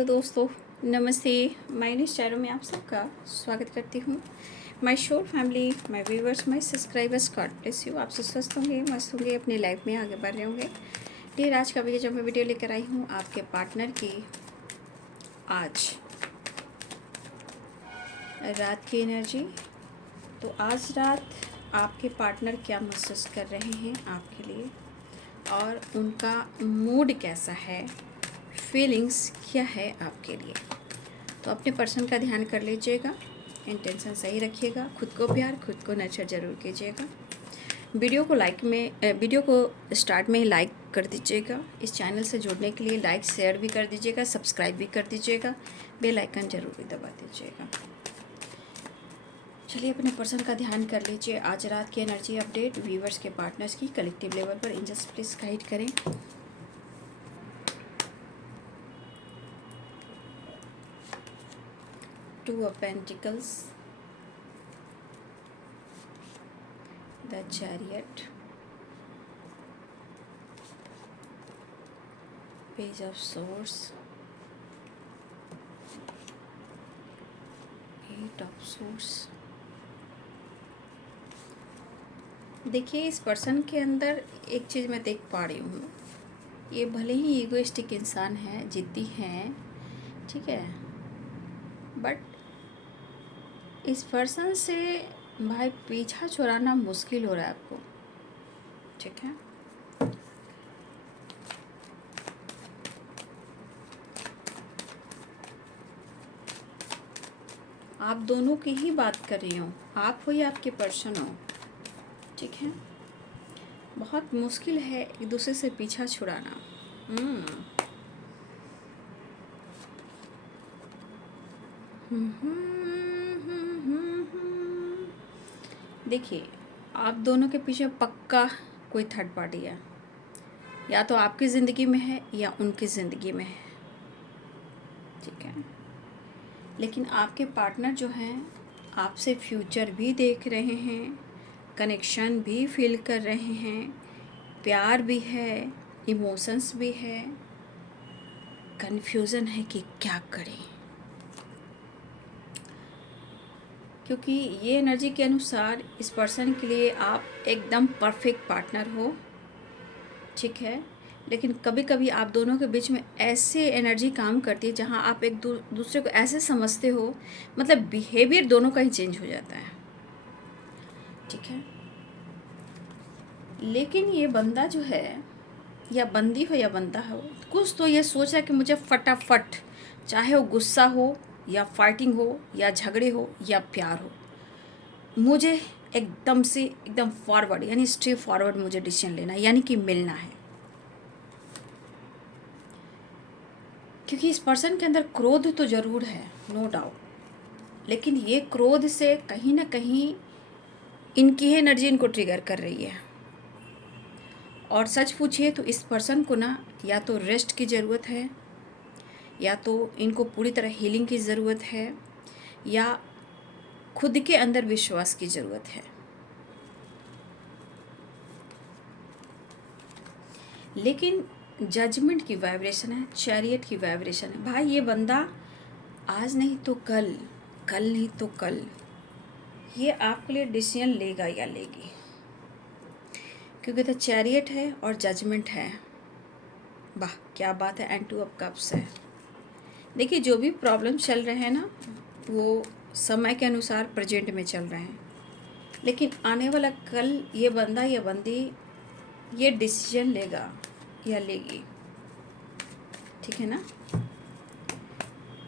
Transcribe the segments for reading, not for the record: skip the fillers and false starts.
Hello दोस्तों, नमस्ते। My news channel में आप सबका स्वागत करती हूँ। माय शोर family, my viewers, my subscribers, God bless you. आप सब स्वस्थ होंगे, मस्त होंगे, अपनी लाइफ में आगे बढ़ रहे होंगे। डियर, आज का वीडियो जब मैं वीडियो लेकर आई हूँ आपके पार्टनर की आज रात की एनर्जी। तो आज रात आपके पार्टनर क्या महसूस कर रहे हैं आपके लिए और उनका मूड कैसा है, फीलिंग्स क्या है आपके लिए। तो अपने पर्सन का ध्यान कर लीजिएगा, इंटेंशन सही रखिएगा, खुद को प्यार, खुद को नर्चर जरूर कीजिएगा। वीडियो को स्टार्ट में ही लाइक कर दीजिएगा। इस चैनल से जुड़ने के लिए लाइक शेयर भी कर दीजिएगा, सब्सक्राइब भी कर दीजिएगा, बेल आइकन जरूर भी दबा दीजिएगा। चलिए अपने पर्सन का ध्यान कर लीजिए। आज रात की एनर्जी अपडेट व्यूवर्स के पार्टनर्स की कलेक्टिव लेवल पर एंजल्स प्लीज गाइड करें। Two of pentacles, the chariot, page of swords, eight of swords. देखिए, इस पर्सन के अंदर एक चीज़ मैं देख पा रही हूँ। ये भले ही ईगोइस्टिक इंसान है, जिद्दी हैं, ठीक है, बट इस पर्सन से भाई पीछा छुड़ाना मुश्किल हो रहा है आपको, ठीक है। आप दोनों की ही बात कर रही हूँ, आप हो या आपके पर्सन हो, ठीक है। बहुत मुश्किल है एक दूसरे से पीछा छुड़ाना। देखिए, आप दोनों के पीछे पक्का कोई थर्ड पार्टी है, या तो आपकी ज़िंदगी में है या उनकी ज़िंदगी में है, ठीक है। लेकिन आपके पार्टनर जो हैं आपसे फ्यूचर भी देख रहे हैं, कनेक्शन भी फील कर रहे हैं, प्यार भी है, इमोशंस भी है, कन्फ्यूज़न है कि क्या करें। क्योंकि ये एनर्जी के अनुसार इस पर्सन के लिए आप एकदम परफेक्ट पार्टनर हो, ठीक है। लेकिन कभी कभी आप दोनों के बीच में ऐसे एनर्जी काम करती है जहाँ आप एक दूसरे को ऐसे समझते हो, मतलब बिहेवियर दोनों का ही चेंज हो जाता है, ठीक है। लेकिन ये बंदा जो है, या बंदी हो या बंदा हो, कुछ तो ये सोच रहा है कि मुझे फटाफट, चाहे वो गुस्सा हो या फाइटिंग हो या झगड़े हो या प्यार हो, मुझे एकदम से एकदम फॉरवर्ड यानी स्ट्रेट फॉरवर्ड मुझे डिसीजन लेना है, यानी कि मिलना है। क्योंकि इस पर्सन के अंदर क्रोध तो ज़रूर है, नो डाउट, लेकिन ये क्रोध से कहीं ना कहीं इनकी ही एनर्जी इनको ट्रिगर कर रही है। और सच पूछिए तो इस पर्सन को ना या तो रेस्ट की ज़रूरत है, या तो इनको पूरी तरह हीलिंग की ज़रूरत है, या खुद के अंदर विश्वास की ज़रूरत है। लेकिन जजमेंट की वाइब्रेशन है, चैरियट की वाइब्रेशन है। भाई ये बंदा आज नहीं तो कल, कल नहीं तो कल, ये आपके लिए डिसीजन लेगा या लेगी, क्योंकि तो चैरियट है और जजमेंट है। वाह क्या बात है। एंड टू ऑफ कप्स है। देखिए, जो भी प्रॉब्लम चल रहे हैं ना, वो समय के अनुसार प्रेजेंट में चल रहे हैं, लेकिन आने वाला कल ये बंदा या बंदी ये डिसीजन लेगा या लेगी, ठीक है ना।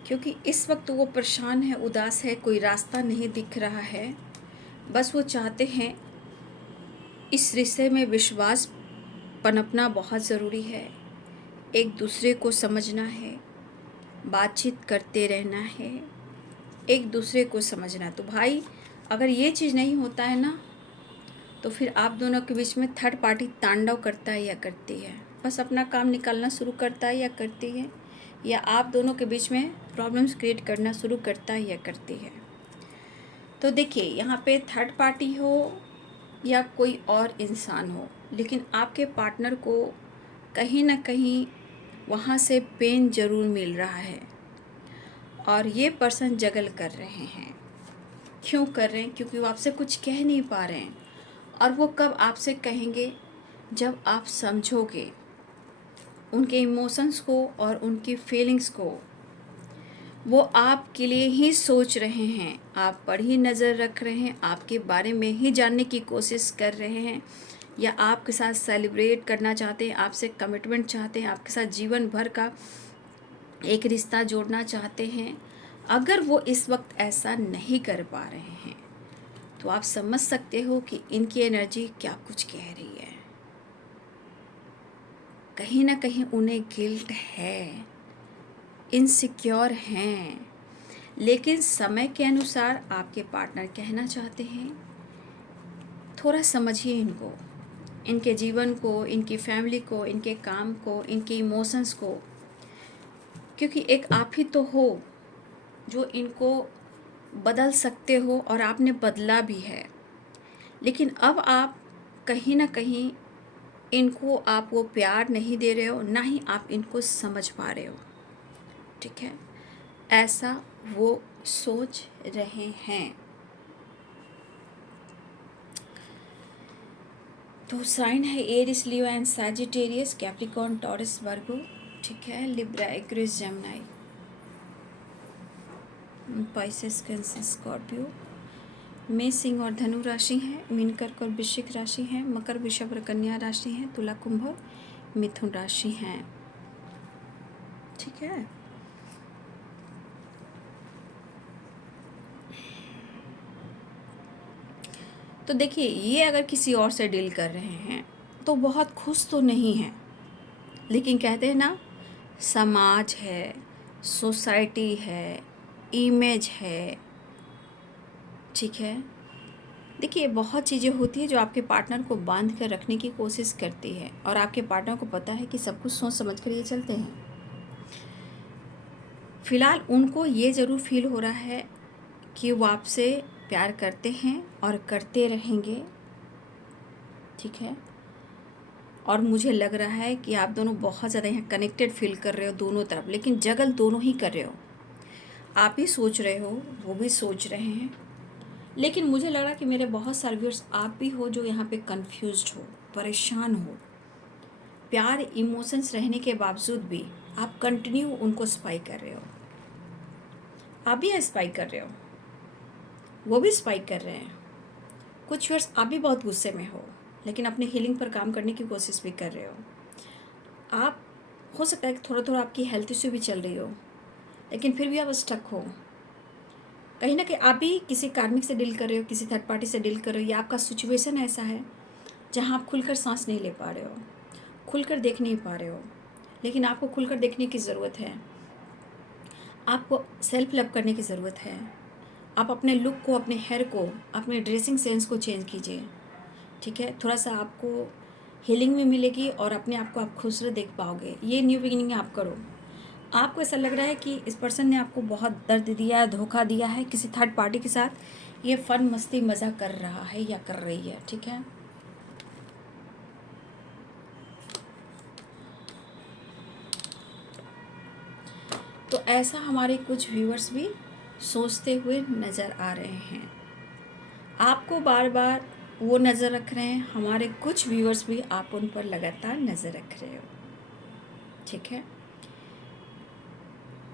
क्योंकि इस वक्त वो परेशान है, उदास है, कोई रास्ता नहीं दिख रहा है। बस वो चाहते हैं, इस रिश्ते में विश्वास पनपना बहुत ज़रूरी है, एक दूसरे को समझना है, बातचीत करते रहना है, एक दूसरे को समझना। तो भाई अगर ये चीज़ नहीं होता है ना, तो फिर आप दोनों के बीच में थर्ड पार्टी तांडव करता है या करती है, बस अपना काम निकालना शुरू करता है या करती है, या आप दोनों के बीच में प्रॉब्लम्स क्रिएट करना शुरू करता है या करती है। तो देखिए, यहाँ पे थर्ड पार्टी हो या कोई और इंसान हो, लेकिन आपके पार्टनर को कहीं ना कहीं वहाँ से पेन ज़रूर मिल रहा है, और ये पर्सन जगल कर रहे हैं। क्यों कर रहे हैं? क्योंकि वो आपसे कुछ कह नहीं पा रहे हैं, और वो कब आपसे कहेंगे? जब आप समझोगे उनके इमोशंस को और उनकी फीलिंग्स को। वो आपके लिए ही सोच रहे हैं, आप पर ही नज़र रख रहे हैं, आपके बारे में ही जानने की कोशिश कर रहे हैं, या आपके साथ सेलिब्रेट करना चाहते हैं, आपसे कमिटमेंट चाहते हैं, आपके साथ जीवन भर का एक रिश्ता जोड़ना चाहते हैं। अगर वो इस वक्त ऐसा नहीं कर पा रहे हैं तो आप समझ सकते हो कि इनकी एनर्जी क्या कुछ कह रही है। कहीं ना कहीं उन्हें गिल्ट है, इनसिक्योर हैं, लेकिन समय के अनुसार आपके पार्टनर कहना चाहते हैं थोड़ा समझिए इनको, इनके जीवन को, इनकी फैमिली को, इनके काम को, इनके इमोशंस को, क्योंकि एक आप ही तो हो जो इनको बदल सकते हो, और आपने बदला भी है। लेकिन अब आप कहीं ना कहीं इनको आप वो प्यार नहीं दे रहे हो, ना ही आप इनको समझ पा रहे हो। ठीक है, ऐसा वो सोच रहे हैं। तो साइन है Aries, Leo and Sagittarius, Capricorn, Taurus, Virgo. ठीक है, Libra, Aquarius, Gemini, Pisces, Cancer, Scorpio. मेष, सिंह और धनु राशि हैं, मीन, कर्क और वृश्चिक राशि हैं, मकर, वृषभ और कन्या राशि हैं, तुला, कुंभ और मिथुन राशि हैं। ठीक है, तो देखिए, ये अगर किसी और से डील कर रहे हैं तो बहुत खुश तो नहीं हैं, लेकिन कहते हैं ना, समाज है, सोसाइटी है, इमेज है। ठीक है, देखिए, बहुत चीज़ें होती है जो आपके पार्टनर को बांध कर रखने की कोशिश करती है, और आपके पार्टनर को पता है कि सब कुछ सोच समझ कर ये चलते हैं। फिलहाल उनको ये ज़रूर फील हो रहा है कि वो आपसे प्यार करते हैं और करते रहेंगे। ठीक है, और मुझे लग रहा है कि आप दोनों बहुत ज़्यादा यहाँ कनेक्टेड फील कर रहे हो दोनों तरफ, लेकिन जगल दोनों ही कर रहे हो। आप भी सोच रहे हो, वो भी सोच रहे हैं, लेकिन मुझे लग रहा कि मेरे बहुत सारे व्यूअर्स आप भी हो जो यहाँ पे कंफ्यूज्ड हो, परेशान हो। प्यार, इमोशंस रहने के बावजूद भी आप कंटिन्यू उनको स्पाई कर रहे हो। आप भी स्पाई कर रहे हो, वो भी स्पाई कर रहे हैं। कुछ व्यूअर्स आप भी बहुत गुस्से में हो, लेकिन अपनी हीलिंग पर काम करने की कोशिश भी कर रहे हो। आप, हो सकता है कि थोड़ा थोड़ा आपकी हेल्थ इश्यू भी चल रही हो, लेकिन फिर भी आप स्टक हो। कहीं ना कहीं आप भी किसी कार्मिक से डील कर रहे हो, किसी थर्ड पार्टी से डील कर रहे हो, या आपका सिचुएशन ऐसा है जहाँ आप खुलकर सांस नहीं ले पा रहे हो, खुलकर देख नहीं पा रहे हो। लेकिन आपको खुलकर देखने की ज़रूरत है, आपको सेल्फ लव करने की ज़रूरत है। आप अपने लुक को, अपने हेयर को, अपने ड्रेसिंग सेंस को चेंज कीजिए। ठीक है, थोड़ा सा आपको हीलिंग भी मिलेगी, और अपने आप को आप खूबसूरत देख पाओगे। ये न्यू बिगिनिंग आप करो। आपको ऐसा लग रहा है कि इस पर्सन ने आपको बहुत दर्द दिया है, धोखा दिया है, किसी थर्ड पार्टी के साथ ये फन, मस्ती, मज़ा कर रहा है या कर रही है। ठीक है, तो ऐसा हमारे कुछ व्यूअर्स भी सोचते हुए नज़र आ रहे हैं। आपको बार बार वो नज़र रख रहे हैं, हमारे कुछ व्यूअर्स भी आप उन पर लगातार नज़र रख रहे हो। ठीक है,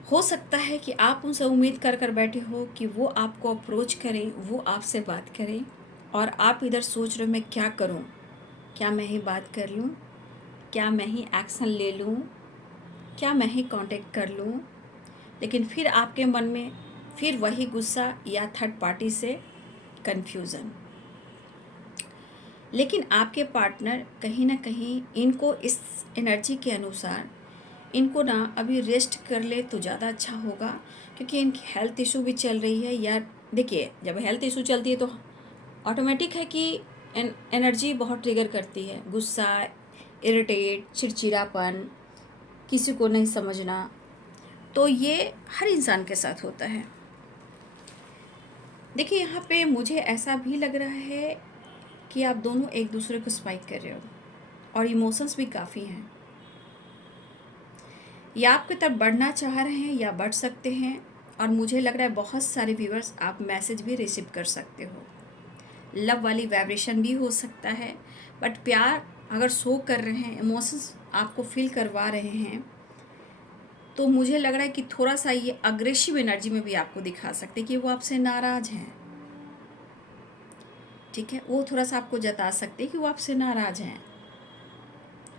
हो सकता है कि आप उनसे उम्मीद कर कर बैठे हो कि वो आपको अप्रोच करें, वो आपसे बात करें, और आप इधर सोच रहे हो मैं क्या करूं, क्या मैं ही बात कर लूं, क्या मैं ही एक्शन ले लूं, क्या मैं ही कांटेक्ट कर लूं। लेकिन फिर आपके मन में फिर वही गुस्सा या थर्ड पार्टी से कन्फ्यूज़न। लेकिन आपके पार्टनर कहीं ना कहीं इनको इस एनर्जी के अनुसार, इनको ना अभी रेस्ट कर ले तो ज़्यादा अच्छा होगा, क्योंकि इनकी हेल्थ इशू भी चल रही है। या देखिए, जब हेल्थ इशू चलती है तो ऑटोमेटिक है कि एनर्जी बहुत ट्रिगर करती है, गुस्सा, इरिटेट, चिड़चिड़ापन, किसी को नहीं समझना। तो ये हर इंसान के साथ होता है। देखिए, यहाँ पे मुझे ऐसा भी लग रहा है कि आप दोनों एक दूसरे को स्पाइक कर रहे हो, और इमोशंस भी काफ़ी हैं। या आपकी तरफ बढ़ना चाह रहे हैं या बढ़ सकते हैं, और मुझे लग रहा है बहुत सारे व्यूअर्स आप मैसेज भी रिसीव कर सकते हो। लव वाली वाइब्रेशन भी हो सकता है, बट प्यार अगर शो कर रहे हैं, इमोशंस आपको फील करवा रहे हैं, तो मुझे लग रहा है कि थोड़ा सा ये अग्रेसिव एनर्जी में भी आपको दिखा सकते हैं कि वो आपसे नाराज़ हैं। ठीक है, वो थोड़ा सा आपको जता सकते हैं कि वो आपसे नाराज़ हैं,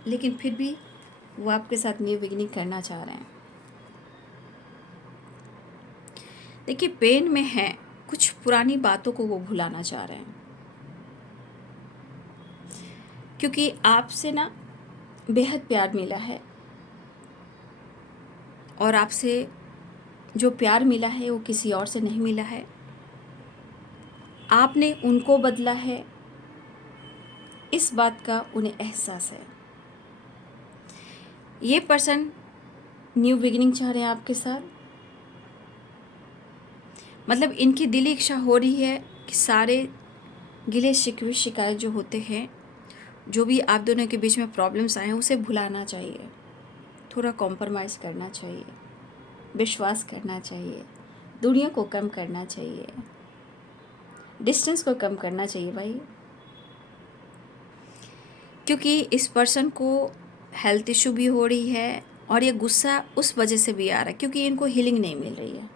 लेकिन फिर भी वो आपके साथ न्यू बिगिनिंग करना चाह रहे हैं। देखिए, पेन में है, कुछ पुरानी बातों को वो भुलाना चाह रहे हैं, क्योंकि आपसे ना बेहद प्यार मिला है, और आपसे जो प्यार मिला है वो किसी और से नहीं मिला है। आपने उनको बदला है, इस बात का उन्हें एहसास है। ये पर्सन न्यू बिगिनिंग चाह रहे हैं आपके साथ, मतलब इनकी दिली इच्छा हो रही है कि सारे गिले शिकवे शिकायत जो होते हैं, जो भी आप दोनों के बीच में प्रॉब्लम्स आए हैं, उसे भुलाना चाहिए, थोड़ा कॉम्प्रोमाइज़ करना चाहिए, विश्वास करना चाहिए, दुनिया को कम करना चाहिए, डिस्टेंस को कम करना चाहिए भाई। क्योंकि इस पर्सन को हेल्थ इशू भी हो रही है, और ये गुस्सा उस वजह से भी आ रहा है क्योंकि इनको हीलिंग नहीं मिल रही है।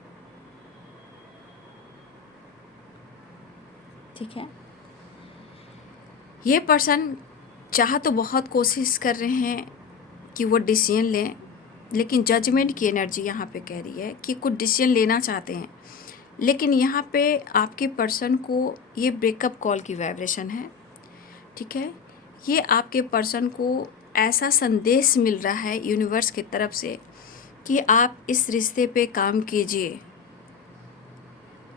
ठीक है, ये पर्सन चाह तो बहुत कोशिश कर रहे हैं कि वो डिसीजन लें, लेकिन जजमेंट की एनर्जी यहाँ पे कह रही है कि कुछ डिसीजन लेना चाहते हैं, लेकिन यहाँ पे आपके पर्सन को ये ब्रेकअप कॉल की वाइब्रेशन है। ठीक है, ये आपके पर्सन को ऐसा संदेश मिल रहा है यूनिवर्स की तरफ से कि आप इस रिश्ते पे काम कीजिए,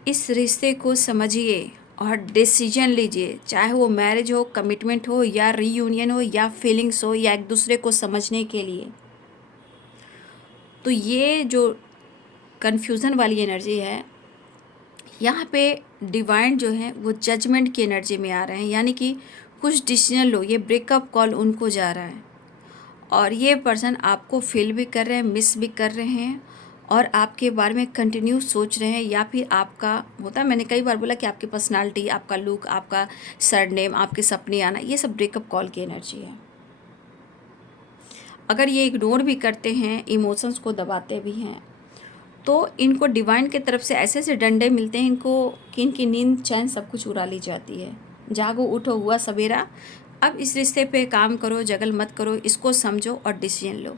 इस रिश्ते को समझिए और डिसीजन लीजिए, चाहे वो मैरिज हो, कमिटमेंट हो, या रीयूनियन हो, या फीलिंग्स हो, या एक दूसरे को समझने के लिए। तो ये जो कन्फ्यूज़न वाली एनर्जी है, यहाँ पे डिवाइन जो है वो जजमेंट की एनर्जी में आ रहे हैं, यानी कि कुछ डिसीजन लो। ये ब्रेकअप कॉल उनको जा रहा है, और ये पर्सन आपको फील भी कर रहे हैं, मिस भी कर रहे हैं, और आपके बारे में कंटिन्यू सोच रहे हैं, या फिर आपका होता है, मैंने कई बार बोला कि आपकी पर्सनालिटी, आपका लुक, आपका सरनेम, आपके सपने आना, ये सब ब्रेकअप कॉल की एनर्जी है। अगर ये इग्नोर भी करते हैं, इमोशंस को दबाते भी हैं, तो इनको डिवाइन की तरफ से ऐसे ऐसे डंडे मिलते हैं इनको कि इनकी नींद, चैन, सब कुछ उड़ा ली जाती है। जागो, उठो, हुआ सवेरा, अब इस रिश्ते पे काम करो, जगल मत करो, इसको समझो और डिसीजन लो।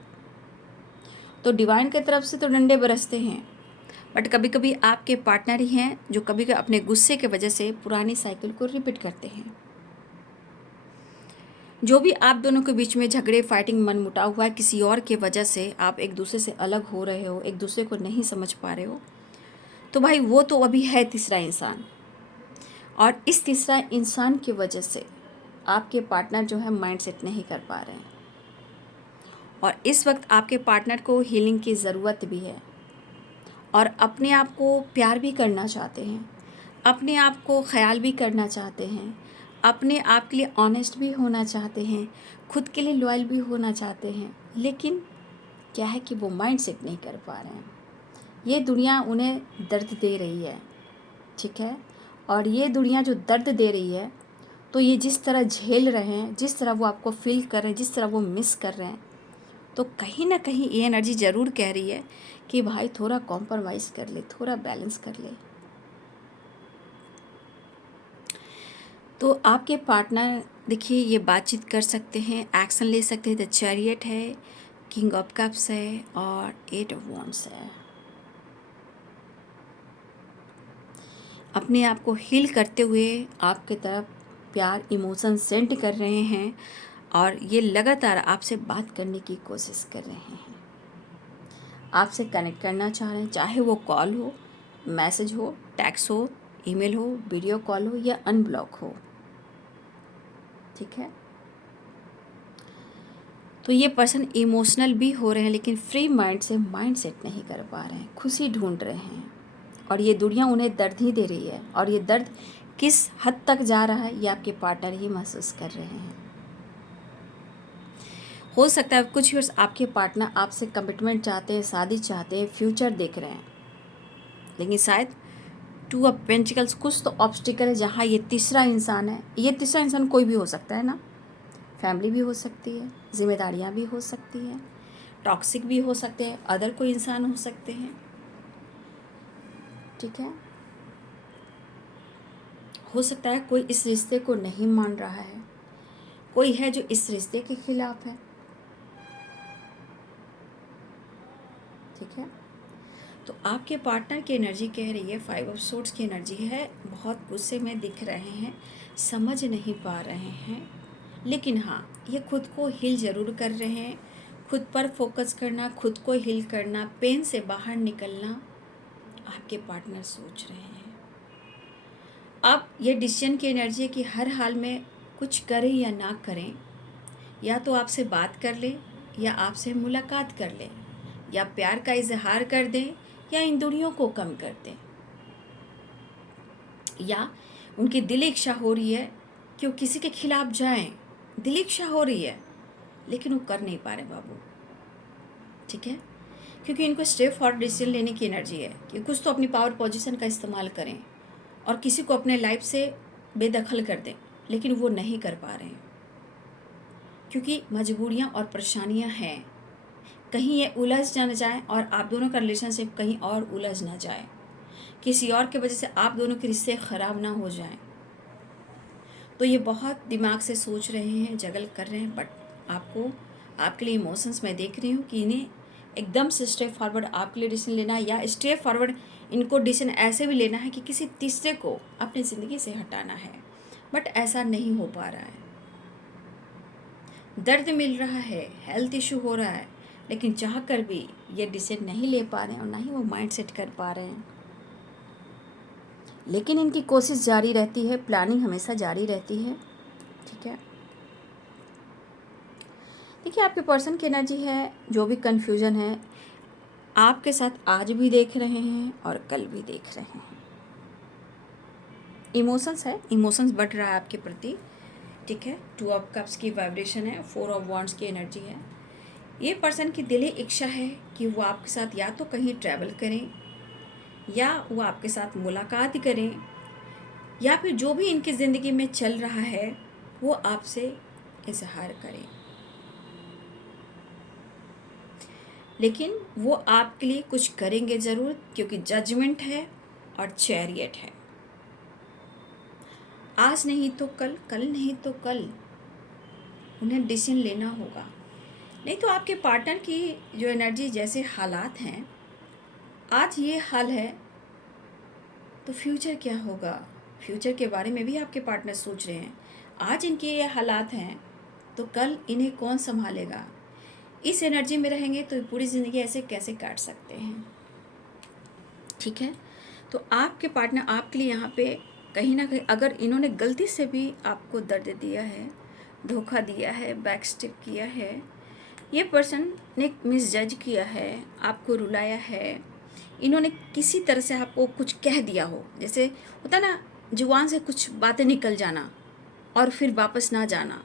तो डिवाइन की तरफ से तो डंडे बरसते हैं, बट कभी कभी आपके पार्टनर ही हैं जो कभी कभी अपने गुस्से के वजह से पुरानी साइकिल को रिपीट करते हैं। जो भी आप दोनों के बीच में झगड़े, फाइटिंग, मनमुटाव हुआ है, किसी और के वजह से आप एक दूसरे से अलग हो रहे हो, एक दूसरे को नहीं समझ पा रहे हो, तो भाई वो तो अभी है तीसरा इंसान, और इस तीसरा इंसान की वजह से आपके पार्टनर जो है माइंड सेट नहीं कर पा रहे हैं, और इस वक्त आपके पार्टनर को हीलिंग की ज़रूरत भी है, और अपने आप को प्यार भी करना चाहते हैं, अपने आप को ख्याल भी करना चाहते हैं, अपने आप के लिए ऑनेस्ट भी होना चाहते हैं, खुद के लिए लॉयल भी होना चाहते हैं, लेकिन क्या है कि वो माइंड सेट नहीं कर पा रहे हैं। ये दुनिया उन्हें दर्द दे रही है। ठीक है, और ये दुनिया जो दर्द दे रही है, तो ये जिस तरह झेल रहे हैं, जिस तरह वो आपको फील कर रहे हैं, जिस तरह वो मिस कर रहे हैं, तो कहीं ना कहीं ये एनर्जी ज़रूर कह रही है कि भाई थोड़ा कॉम्प्रोमाइज़ कर ले, थोड़ा बैलेंस कर ले। तो आपके पार्टनर देखिए ये बातचीत कर सकते हैं, एक्शन ले सकते हैं। द चैरियट है, किंग ऑफ कप्स है, और 8 ऑफ वॉन्ड्स है। अपने आप को हील करते हुए आपके तरफ प्यार, इमोशन सेंड कर रहे हैं, और ये लगातार आपसे बात करने की कोशिश कर रहे हैं, आपसे कनेक्ट करना चाह रहे हैं, चाहे वो कॉल हो, मैसेज हो, टेक्स्ट हो, ईमेल हो, वीडियो कॉल हो, या अनब्लॉक हो। ठीक है, तो ये पर्सन इमोशनल भी हो रहे हैं, लेकिन फ्री माइंड से माइंड सेट नहीं कर पा रहे हैं, खुशी ढूंढ रहे हैं, और ये दुनिया उन्हें दर्द ही दे रही है, और ये दर्द किस हद तक जा रहा है ये आपके पार्टनर ही महसूस कर रहे हैं। हो सकता है कुछ वर्ष आपके पार्टनर आपसे कमिटमेंट चाहते हैं, शादी चाहते हैं, फ्यूचर देख रहे हैं, लेकिन शायद टू ऑफ पेंटिकल्स कुछ तो ऑब्स्टिकल है जहाँ ये तीसरा इंसान है। ये तीसरा इंसान कोई भी हो सकता है ना, फैमिली भी हो सकती है, जिम्मेदारियाँ भी हो सकती हैं, टॉक्सिक भी हो सकते हैं, अदर कोई इंसान हो सकते हैं। ठीक है, हो सकता है कोई इस रिश्ते को नहीं मान रहा है, कोई है जो इस रिश्ते के खिलाफ है। ठीक है, तो आपके पार्टनर की एनर्जी कह रही है, 5 ऑफ सोर्ड्स की एनर्जी है, बहुत गुस्से में दिख रहे हैं, समझ नहीं पा रहे हैं, लेकिन हाँ ये खुद को हील ज़रूर कर रहे हैं। खुद पर फोकस करना, खुद को हील करना, पेन से बाहर निकलना आपके पार्टनर सोच रहे हैं। अब ये डिसीजन की एनर्जी है कि हर हाल में कुछ करें या ना करें, या तो आपसे बात कर लें, या आपसे मुलाकात कर लें, या प्यार का इजहार कर दें, या इन दूरियों को कम कर दें, या उनकी दिली इच्छा हो रही है कि वो किसी के खिलाफ जाएं, दिली इच्छा हो रही है लेकिन वो कर नहीं पा रहे बाबू। ठीक है, क्योंकि इनको स्टेप फॉरवर्ड डिसीजन लेने की एनर्जी है कि कुछ तो अपनी पावर पोजीशन का इस्तेमाल करें और किसी को अपने लाइफ से बेदखल कर दें, लेकिन वो नहीं कर पा रहे हैं क्योंकि मजबूरियां और परेशानियां हैं। कहीं ये उलझ ना जाए और आप दोनों का रिलेशनशिप कहीं और उलझ ना जाए, किसी और के वजह से आप दोनों के रिश्ते ख़राब ना हो जाएं। तो ये बहुत दिमाग से सोच रहे हैं, जगल कर रहे हैं, बट आपको, आपके लिए इमोशंस मैं देख रही हूँ कि इन्हें एकदम से स्टेप फॉरवर्ड आपके लिए डिसीजन लेना है, या स्टेप फॉरवर्ड इनको डिसीजन ऐसे भी लेना है कि किसी तीसरे को अपनी ज़िंदगी से हटाना है, बट ऐसा नहीं हो पा रहा है। दर्द मिल रहा है, हेल्थ इशू हो रहा है, लेकिन चाह कर भी ये डिसीजन नहीं ले पा रहे हैं और ना ही वो माइंड सेट कर पा रहे हैं। लेकिन इनकी कोशिश जारी रहती है, प्लानिंग हमेशा जारी रहती है। ठीक है, देखिए आपके पर्सन की एनर्जी है, जो भी कन्फ्यूज़न है आपके साथ आज भी देख रहे हैं और कल भी देख रहे हैं। इमोशंस है, इमोशंस बढ़ रहा है आपके प्रति। ठीक है, 2 ऑफ कप्स की वाइब्रेशन है, 4 ऑफ वॉन्ड्स की एनर्जी है। ये पर्सन की दिली इच्छा है कि वो आपके साथ या तो कहीं ट्रैवल करें, या वो आपके साथ मुलाकात करें, या फिर जो भी इनकी ज़िंदगी में चल रहा है वो आपसे इजहार करें। लेकिन वो आपके लिए कुछ करेंगे ज़रूर, क्योंकि जजमेंट है और चैरियट है। आज नहीं तो कल, कल नहीं तो कल उन्हें डिसीजन लेना होगा। नहीं तो आपके पार्टनर की जो एनर्जी, जैसे हालात हैं आज ये हाल है, तो फ्यूचर क्या होगा, फ्यूचर के बारे में भी आपके पार्टनर सोच रहे हैं। आज इनके ये हालात हैं तो कल इन्हें कौन संभालेगा। इस एनर्जी में रहेंगे तो पूरी ज़िंदगी ऐसे कैसे काट सकते हैं। ठीक है, तो आपके पार्टनर आपके लिए यहाँ पे कहीं ना कहीं, अगर इन्होंने गलती से भी आपको दर्द दिया है, धोखा दिया है, बैक स्टेप किया है, ये पर्सन ने मिसजज किया है, आपको रुलाया है, इन्होंने किसी तरह से आपको कुछ कह दिया हो, जैसे होता ना जुबान से कुछ बातें निकल जाना और फिर वापस ना जाना,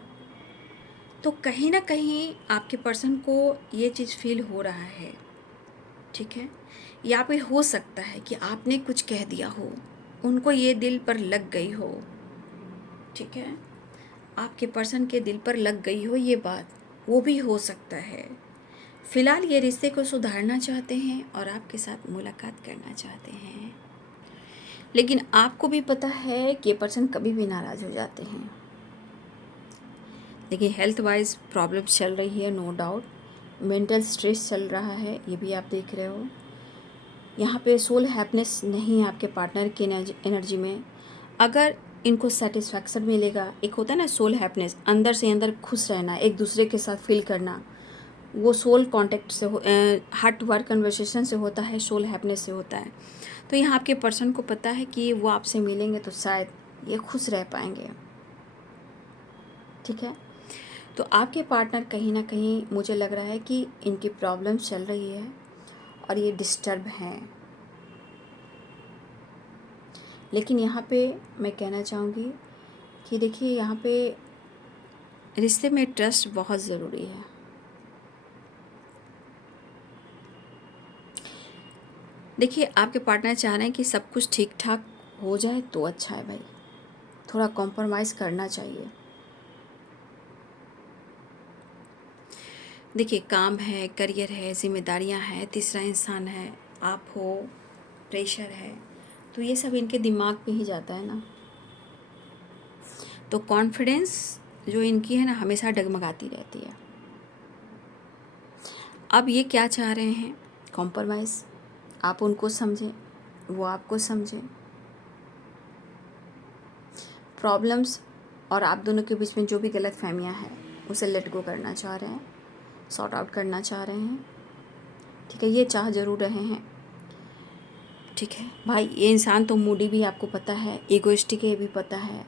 तो कहीं ना कहीं आपके पर्सन को ये चीज़ फील हो रहा है। ठीक है, या फिर हो सकता है कि आपने कुछ कह दिया हो, उनको ये दिल पर लग गई हो। ठीक है, आपके पर्सन के दिल पर लग गई हो ये बात, वो भी हो सकता है। फ़िलहाल ये रिश्ते को सुधारना चाहते हैं और आपके साथ मुलाकात करना चाहते हैं, लेकिन आपको भी पता है कि ये पर्सन कभी भी नाराज़ हो जाते हैं। देखिए हेल्थ वाइज प्रॉब्लम चल रही है, नो डाउट, मेंटल स्ट्रेस चल रहा है, ये भी आप देख रहे हो। यहाँ पे सोल हैप्पीनेस नहीं है आपके पार्टनर की एनर्जी में। अगर इनको सेटिस्फैक्शन मिलेगा, एक होता है ना सोल हैप्पीनेस, अंदर से अंदर खुश रहना, एक दूसरे के साथ फील करना, वो सोल कांटेक्ट से हार्ट टू हार्ट कन्वर्सेशन से होता है, सोल हैप्पीनेस से होता है। तो यहाँ आपके पर्सन को पता है कि वो आपसे मिलेंगे तो शायद ये खुश रह पाएंगे। ठीक है, तो आपके पार्टनर कहीं ना कहीं मुझे लग रहा है कि इनकी प्रॉब्लम चल रही है और ये डिस्टर्ब हैं। लेकिन यहाँ पे मैं कहना चाहूँगी कि देखिए यहाँ पे रिश्ते में ट्रस्ट बहुत ज़रूरी है। देखिए, आपके पार्टनर चाह रहे हैं कि सब कुछ ठीक ठाक हो जाए तो अच्छा है भाई, थोड़ा कॉम्प्रोमाइज़ करना चाहिए। देखिए, काम है, करियर है, जिम्मेदारियां हैं, तीसरा इंसान है, आप हो, प्रेशर है, तो ये सब इनके दिमाग पे ही जाता है ना। तो कॉन्फिडेंस जो इनकी है ना, हमेशा डगमगाती रहती है। अब ये क्या चाह रहे हैं? कॉम्प्रोमाइज़। आप उनको समझें, वो आपको समझें। प्रॉब्लम्स और आप दोनों के बीच में जो भी गलत फहमियाँ हैं उसे लेट गो करना चाह रहे हैं, सॉर्ट आउट करना चाह रहे हैं। ठीक है, ये चाह ज़रूर रहे हैं। ठीक है भाई, ये इंसान तो मूडी भी आपको पता है, ईगोइस्टिक है ये भी पता है,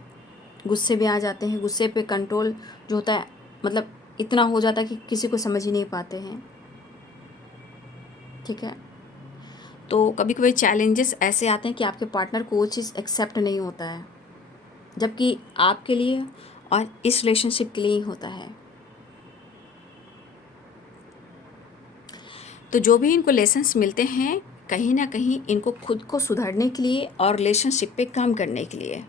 गुस्से में आ जाते हैं, गुस्से पे कंट्रोल जो होता है मतलब इतना हो जाता है कि किसी को समझ ही नहीं पाते हैं। ठीक है, तो कभी कभी चैलेंजेस ऐसे आते हैं कि आपके पार्टनर को वो चीज़ एक्सेप्ट नहीं होता है, जबकि आपके लिए और इस रिलेशनशिप के लिए ही होता है। तो जो भी इनको लेसन्स मिलते हैं, कहीं ना कहीं इनको खुद को सुधारने के लिए और रिलेशनशिप पे काम करने के लिए।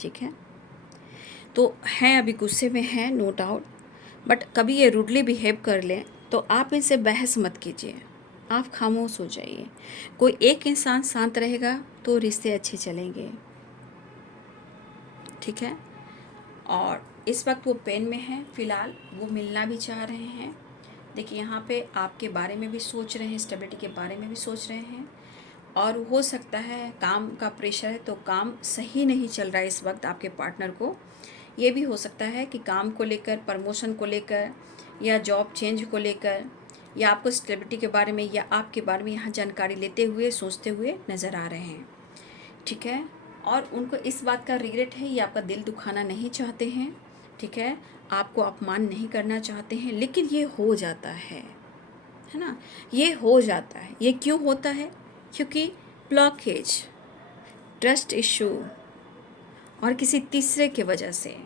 ठीक है, तो हैं अभी गुस्से में हैं, नो डाउट, बट कभी ये रूडली बिहेव कर लें तो आप इनसे बहस मत कीजिए, आप खामोश हो जाइए। कोई एक इंसान शांत रहेगा तो रिश्ते अच्छे चलेंगे। ठीक है, और इस वक्त वो पेन में है, फ़िलहाल वो मिलना भी चाह रहे हैं। देखिए, यहाँ पे आपके बारे में भी सोच रहे हैं, स्टेबिलिटी के बारे में भी सोच रहे हैं, और हो सकता है काम का प्रेशर है तो काम सही नहीं चल रहा है इस वक्त आपके पार्टनर को। ये भी हो सकता है कि काम को लेकर, प्रमोशन को लेकर, या जॉब चेंज को लेकर, या आपको स्टेबिलिटी के बारे में या आपके बारे में यहाँ जानकारी लेते हुए, सोचते हुए नज़र आ रहे हैं। ठीक है, और उनको इस बात का रिग्रेट है, ये आपका दिल दुखाना नहीं चाहते हैं। ठीक है, आपको अपमान नहीं करना चाहते हैं, लेकिन ये हो जाता है ना, ये हो जाता है। ये क्यों होता है? क्योंकि ब्लॉकेज, ट्रस्ट इशू और किसी तीसरे के वजह से।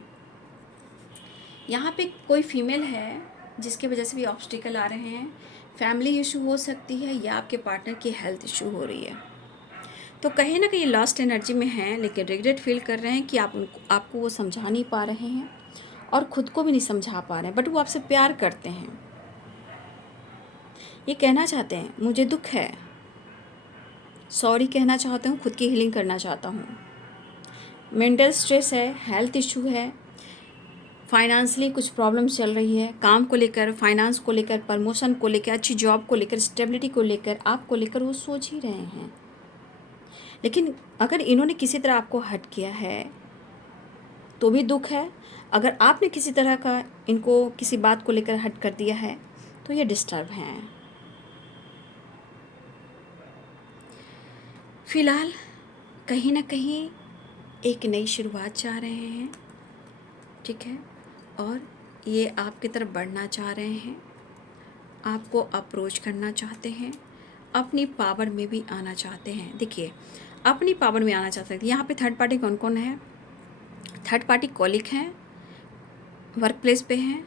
यहाँ पे कोई फीमेल है जिसकी वजह से भी ऑब्स्टिकल आ रहे हैं। फैमिली इशू हो सकती है, या आपके पार्टनर की हेल्थ इशू हो रही है। तो कहीं ना कहीं लॉस्ट एनर्जी में हैं, लेकिन रिग्रेट फील कर रहे हैं कि आपको वो समझा नहीं पा रहे हैं और ख़ुद को भी नहीं समझा पा रहे हैं, बट वो आपसे प्यार करते हैं। ये कहना चाहते हैं मुझे दुख है, सॉरी कहना चाहता हूँ, खुद की हीलिंग करना चाहता हूँ। मेंटल स्ट्रेस है, हेल्थ इशू है, फाइनेंशियली कुछ प्रॉब्लम चल रही है, काम को लेकर, फाइनेंस को लेकर, प्रमोशन को लेकर, अच्छी जॉब को लेकर, स्टेबिलिटी को लेकर, आपको लेकर वो सोच ही रहे हैं। लेकिन अगर इन्होंने किसी तरह आपको हर्ट किया है तो भी दुख है, अगर आपने किसी तरह का इनको किसी बात को लेकर हर्ट कर दिया है तो ये डिस्टर्ब हैं। फ़िलहाल कहीं ना कहीं एक नई शुरुआत चाह रहे हैं। ठीक है, और ये आपकी तरफ बढ़ना चाह रहे हैं, आपको अप्रोच करना चाहते हैं, अपनी पावर में भी आना चाहते हैं। देखिए, अपनी पावर में आना चाहते हैं। यहाँ पे थर्ड पार्टी कौन कौन है? थर्ड पार्टी कॉलिग हैं, वर्क प्लेस पे हैं।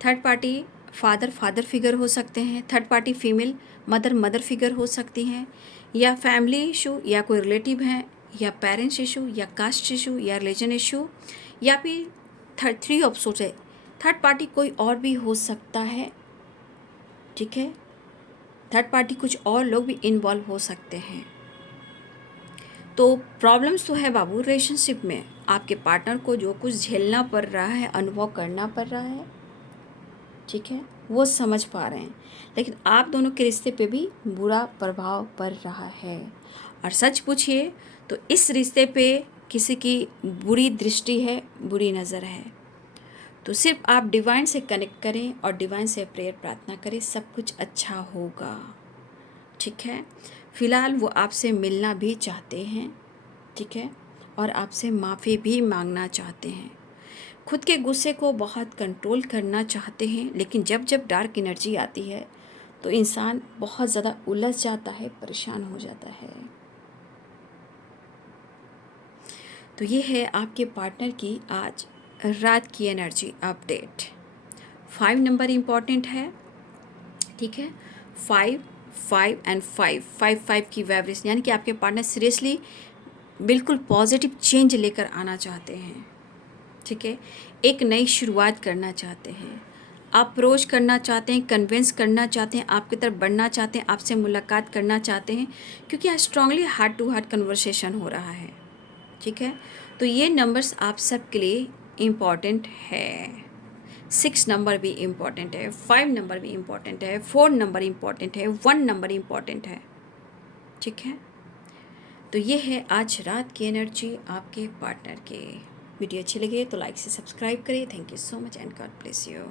थर्ड पार्टी फादर फिगर हो सकते हैं। Third party female mother figure हो सकती हैं, या फैमिली इशू, या कोई रिलेटिव हैं, या पेरेंट्स इशू, या कास्ट इशू, या रिलीजन इशू, या फिर थ्री ऑप्शंस है। थर्ड पार्टी कोई और भी हो सकता है। ठीक है, थर्ड पार्टी कुछ और लोग भी इन्वॉल्व हो सकते हैं। तो प्रॉब्लम्स तो है बाबू रिलेशनशिप में, आपके पार्टनर को जो कुछ झेलना पड़ रहा है, अनुभव करना पड़ रहा है, ठीक है, वो समझ पा रहे हैं, लेकिन आप दोनों के रिश्ते पे भी बुरा प्रभाव पड़ रहा है। और सच पूछिए तो इस रिश्ते पे किसी की बुरी दृष्टि है, बुरी नज़र है। तो सिर्फ आप डिवाइन से कनेक्ट करें और डिवाइन से प्रेयर प्रार्थना करें, सब कुछ अच्छा होगा। ठीक है, फ़िलहाल वो आपसे मिलना भी चाहते हैं। ठीक है, और आपसे माफ़ी भी मांगना चाहते हैं। खुद के गुस्से को बहुत कंट्रोल करना चाहते हैं, लेकिन जब जब डार्क एनर्जी आती है तो इंसान बहुत ज़्यादा उलझ जाता है, परेशान हो जाता है। तो ये है आपके पार्टनर की आज रात की एनर्जी अपडेट। 5 नंबर इम्पॉर्टेंट है। ठीक है, 5 5 एंड 5 की वाइब्रेशन, यानी कि आपके पार्टनर सीरियसली बिल्कुल पॉजिटिव चेंज लेकर आना चाहते हैं, ठीक है। एक नई शुरुआत करना चाहते हैं, अप्रोच करना चाहते हैं, कन्विंस करना चाहते हैं, आपकी तरफ बढ़ना चाहते हैं, आपसे मुलाकात करना चाहते हैं, क्योंकि आज strongly heart to heart conversation हो रहा है, ठीक है। तो ये नंबर्स आप सब के लिए इम्पॉर्टेंट है। 6 नंबर भी इम्पॉर्टेंट है, 5 नंबर भी इम्पॉर्टेंट है, 4 नंबर इम्पॉर्टेंट है, 1 नंबर इम्पॉर्टेंट है, ठीक है। तो ये है आज रात की एनर्जी आपके पार्टनर के। वीडियो अच्छी लगे तो लाइक से सब्सक्राइब करिए। Thank you so much and God bless you.